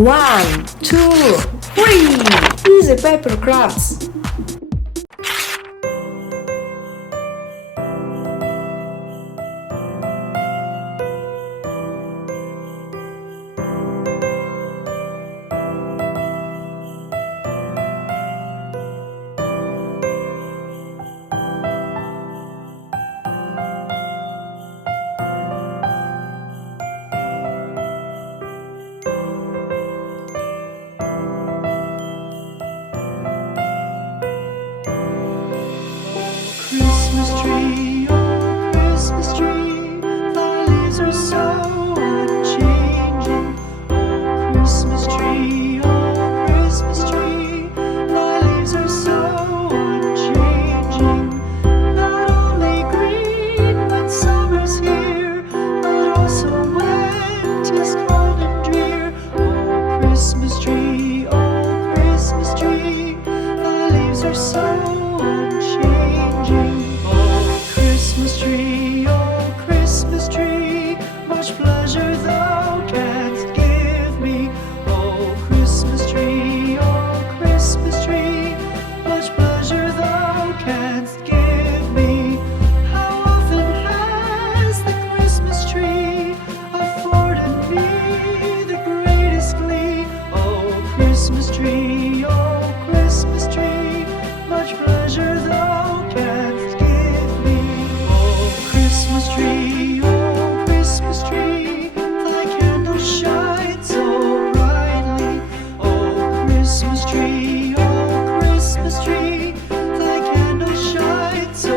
One, two, three. Easy paper crafts. Christmas tree, oh Christmas tree, thy leaves are so unchanging. Oh Christmas tree, oh Christmas tree, thy leaves are so unchanging. Not only green when summer's here, but also when 'tis cold and drear. Oh Christmas tree, thy leaves are so unchanging. Oh Christmas tree, much pleasure thou canst give me. Oh Christmas tree, much pleasure thou canst give me. How often has the Christmas tree afforded me the greatest glee? Oh Christmas tree, much pleasure thou canst give me. Oh Christmas tree, thy candles shine so brightly. Oh Christmas tree, thy candles shine so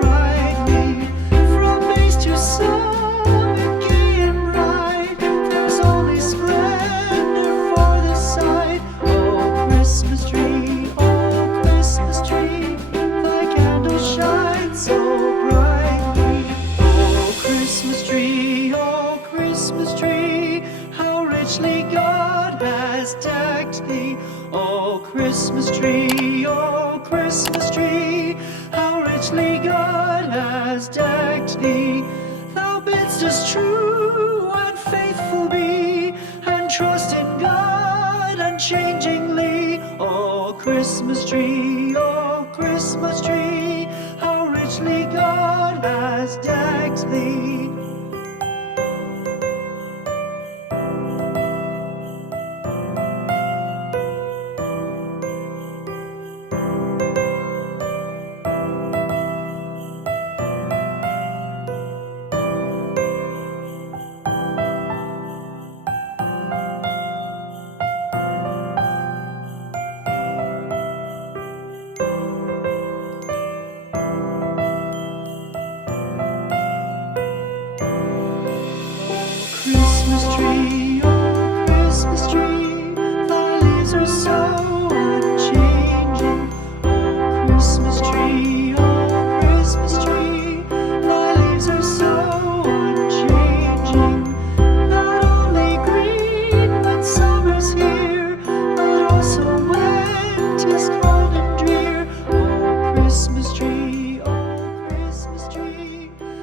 brightly. From base to summit, gay and bright, there's only splendor for the sight. Oh Christmas tree, thy candles shine so brightly. Oh Christmas tree, how richly God has decked thee. Oh Christmas tree, how richly God has decked thee. Thou bidst us true and faithful be, and trust in God unchangingly. Oh Christmas tree,